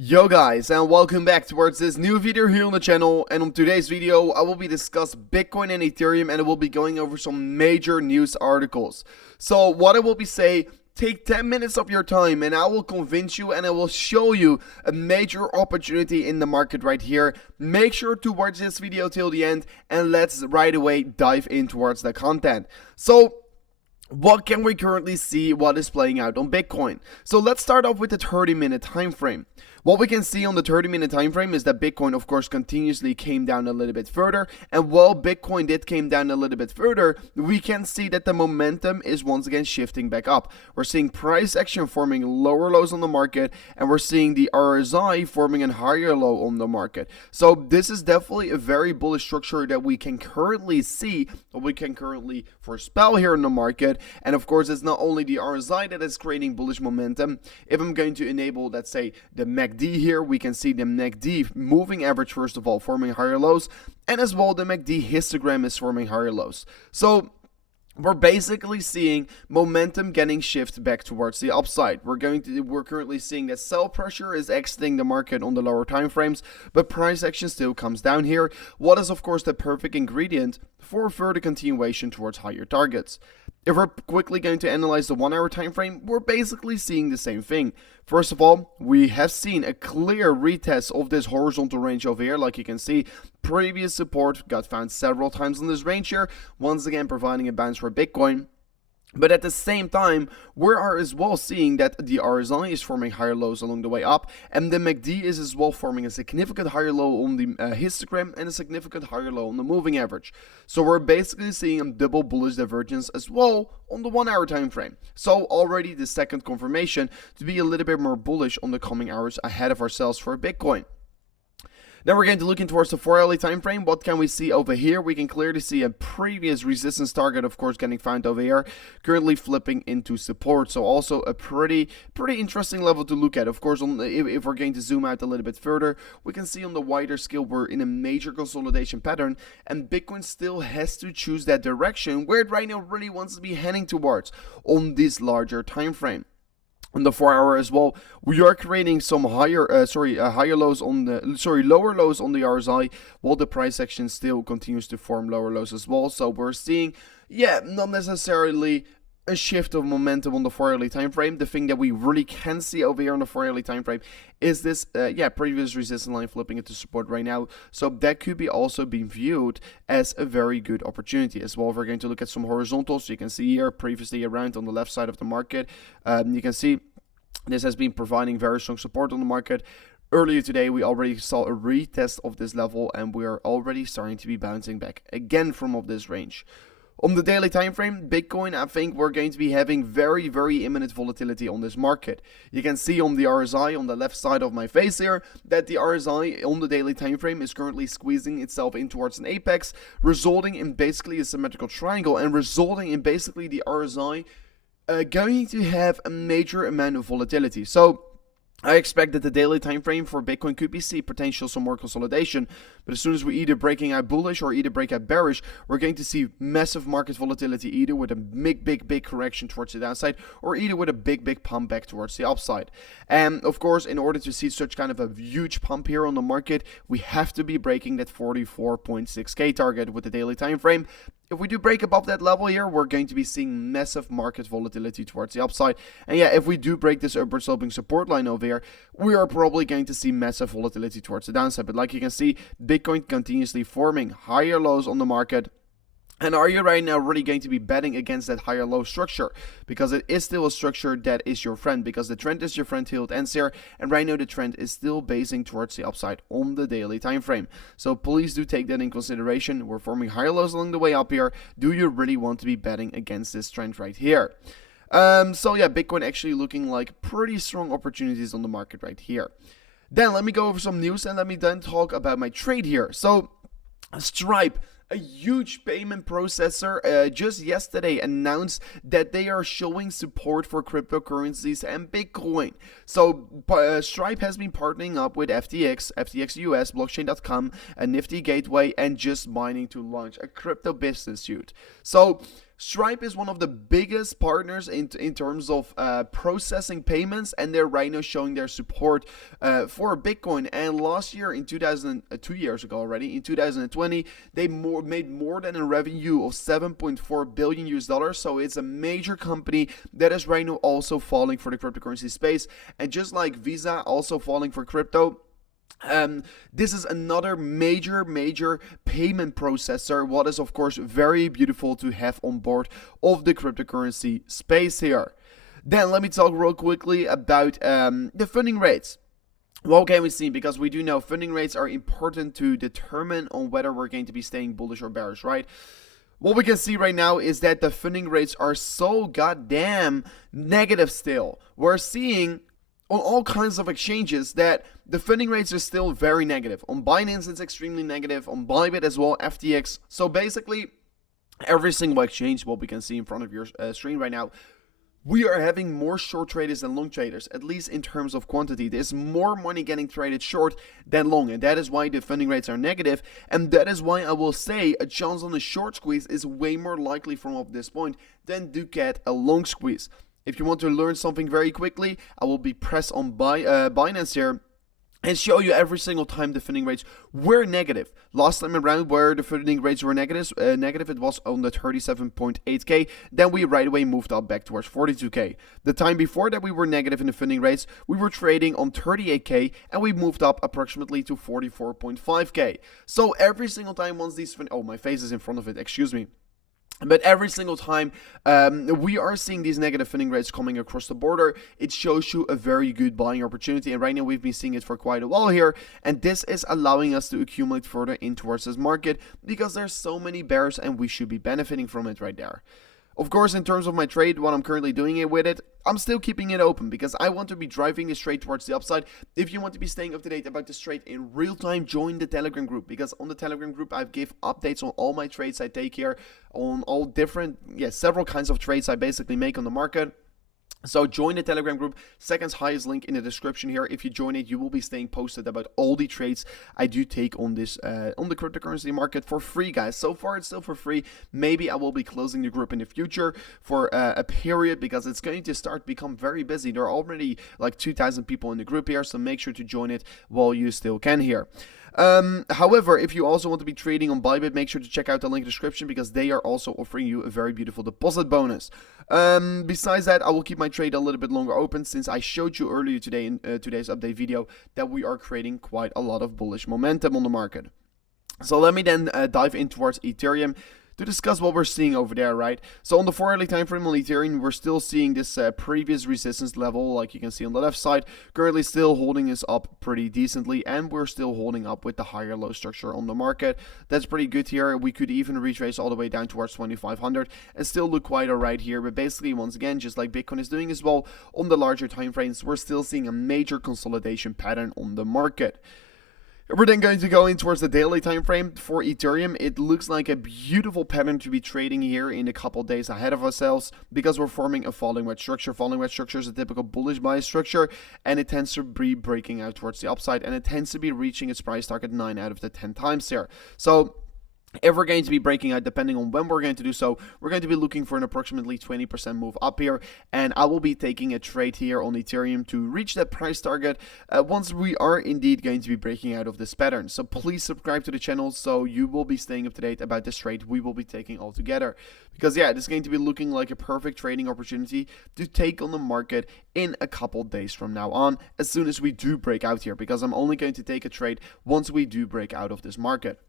Yo guys, and welcome back towards this new video here on the channel. And on today's video I will be discussing Bitcoin and Ethereum, and I will be going over some major news articles. So what I will be saying, take 10 minutes of your time and I will convince you and I will show you a major opportunity in the market right here. Make sure to watch this video till the end and let's right away dive in towards the content. So what can we currently see what is playing out on Bitcoin? So let's start off with the 30-minute time frame. What we can see on the 30-minute time frame is that Bitcoin, of course, continuously came down a little bit further. And while Bitcoin did came down a little bit further, we can see that the momentum is once again shifting back up. We're seeing price action forming lower lows on the market, and we're seeing the RSI forming a higher low on the market. So this is definitely a very bullish structure that we can currently see, or we can currently foreспell here in the market. And of course, it's not only the RSI that is creating bullish momentum. If I'm going to enable, let's say, the MACD here, we can see the MACD moving average first of all forming higher lows, and as well the MACD histogram is forming higher lows. So we're basically seeing momentum getting shifted back towards the upside. We're currently seeing that sell pressure is exiting the market on the lower time frames, but price action still comes down here. What is of course the perfect ingredient for further continuation towards higher targets. If we're quickly going to analyze the 1 hour time frame, we're basically seeing the same thing. First of all, we have seen a clear retest of this horizontal range over here. Like you can see, previous support got found several times in this range here, once again providing a bounce for Bitcoin. But at the same time, we are as well seeing that the RSI is forming higher lows along the way up, and the MACD is as well forming a significant higher low on the histogram and a significant higher low on the moving average. So we're basically seeing a double bullish divergence as well on the 1 hour time frame. So already the second confirmation to be a little bit more bullish on the coming hours ahead of ourselves for Bitcoin. Then we're going to look in towards the 4 hourly time frame. What can we see over here? We can clearly see a previous resistance target, of course, getting found over here, currently flipping into support. So also a pretty interesting level to look at. Of course, if we're going to zoom out a little bit further, we can see on the wider scale we're in a major consolidation pattern, and Bitcoin still has to choose that direction where it right now really wants to be heading towards on this larger time frame. On the 4 hour as well, we are creating some lower lows on the RSI, while the price action still continues to form lower lows as well. So we're seeing, not necessarily a shift of momentum on the 4 hourly time frame. The thing that we really can see over here on the 4 hourly time frame is this previous resistance line flipping into support right now. So that could be also being viewed as a very good opportunity as well. If we're going to look at some horizontals, you can see here previously around on the left side of the market, you can see this has been providing very strong support on the market. Earlier today, we already saw a retest of this level, and we are already starting to be bouncing back again from this range. On the daily time frame, Bitcoin, I think we're going to be having very imminent volatility on this market. You can see on the RSI on the left side of my face here that the RSI on the daily time frame is currently squeezing itself in towards an apex, resulting in basically a symmetrical triangle and resulting in basically the RSI going to have a major amount of volatility. So I expect that the daily time frame for Bitcoin could be see potential some more consolidation, but as soon as we either breaking out bullish or either break out bearish, we're going to see massive market volatility, either with a big correction towards the downside, or either with a big pump back towards the upside. And of course, in order to see such kind of a huge pump here on the market, we have to be breaking that 44.6k target with the daily time frame. If we do break above that level here, we're going to be seeing massive market volatility towards the upside. And if we do break this upward sloping support line over here, we are probably going to see massive volatility towards the downside. But like you can see, Bitcoin continuously forming higher lows on the market. And are you right now really going to be betting against that higher low structure? Because it is still a structure that is your friend, because the trend is your friend till it ends here, and right now the trend is still basing towards the upside on the daily time frame. So please do take that in consideration. We're forming higher lows along the way up here. Do you really want to be betting against this trend right here? Bitcoin actually looking like pretty strong opportunities on the market right here. Then let me go over some news and let me then talk about my trade here. So Stripe, a huge payment processor, just yesterday announced that they are showing support for cryptocurrencies and Bitcoin. So Stripe has been partnering up with FTX US, blockchain.com, a Nifty Gateway, and Just Mining to launch a crypto business suite. So Stripe is one of the biggest partners in terms of processing payments, and they're right now showing their support for Bitcoin. And last year, in 2 years ago already, in 2020, they made more than a revenue of 7.4 billion US dollars. So it's a major company that is right now also falling for the cryptocurrency space, and just like Visa also falling for crypto. This is another major payment processor, what is of course very beautiful to have on board of the cryptocurrency space here. Then let me talk real quickly about the funding rates. What can we see? Because we do know funding rates are important to determine on whether we're going to be staying bullish or bearish, right? What we can see right now is that the funding rates are so goddamn negative still. We're seeing on all kinds of exchanges that the funding rates are still very negative. On Binance, it's extremely negative. On Bybit as well, FTX. So basically, every single exchange, what we can see in front of your screen right now, we are having more short traders than long traders, at least in terms of quantity. There's more money getting traded short than long, and that is why the funding rates are negative, and that is why I will say a chance on a short squeeze is way more likely from up this point than to get a long squeeze. If you want to learn something very quickly, I will be pressed on Binance here and show you every single time the funding rates were negative. Last time around where the funding rates were negative, it was on the 37.8k. Then we right away moved up back towards 42k. The time before that we were negative in the funding rates, we were trading on 38k and we moved up approximately to 44.5k. So every single time once these, oh, my face is in front of it, excuse me. But every single time we are seeing these negative funding rates coming across the border, it shows you a very good buying opportunity. And right now we've been seeing it for quite a while here. And this is allowing us to accumulate further in towards this market because there's so many bears and we should be benefiting from it right there. Of course, in terms of my trade, what I'm currently doing with it, I'm still keeping it open because I want to be driving this trade towards the upside. If you want to be staying up to date about this trade in real time, join the Telegram group, because on the Telegram group, I give updates on all my trades I take here, on all different, several kinds of trades I basically make on the market. So join the Telegram group, second highest link in the description here. If you join it, you will be staying posted about all the trades I do take on this on the cryptocurrency market for free, guys. So far it's still for free. Maybe I will be closing the group in the future for a period because it's going to start become very busy. There are already like 2,000 people in the group here, so make sure to join it while you still can here. However, if you also want to be trading on Bybit, make sure to check out the link in the description because they are also offering you a very beautiful deposit bonus. Besides that, I will keep my trade a little bit longer open since I showed you earlier today in today's update video that we are creating quite a lot of bullish momentum on the market. So let me then dive in towards Ethereum to discuss what we're seeing over there, right? So on the 4 hourly time frame on Ethereum, we're still seeing this previous resistance level, like you can see on the left side, currently still holding us up pretty decently, and we're still holding up with the higher low structure on the market. That's pretty good here. We could even retrace all the way down towards 2,500 and still look quite alright here. But basically, once again, just like Bitcoin is doing as well, on the larger time frames, we're still seeing a major consolidation pattern on the market. We're then going to go in towards the daily time frame for Ethereum. It looks like a beautiful pattern to be trading here in a couple days ahead of ourselves because we're forming a falling wedge structure. Falling wedge structure is a typical bullish buy structure, and it tends to be breaking out towards the upside, and it tends to be reaching its price target 9 out of the 10 times here. So if we're going to be breaking out, depending on when we're going to do so, we're going to be looking for an approximately 20% move up here, and I will be taking a trade here on Ethereum to reach that price target once we are indeed going to be breaking out of this pattern. So please subscribe to the channel so you will be staying up to date about this trade we will be taking all together. Because this is going to be looking like a perfect trading opportunity to take on the market in a couple days from now on, as soon as we do break out here, because I'm only going to take a trade once we do break out of this market.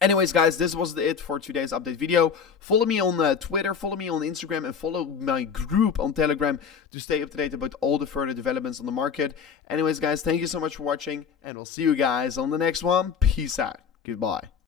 Anyways, guys, this was it for today's update video. Follow me on Twitter, follow me on Instagram, and follow my group on Telegram to stay up to date about all the further developments on the market. Anyways, guys, thank you so much for watching, and we'll see you guys on the next one. Peace out. Goodbye.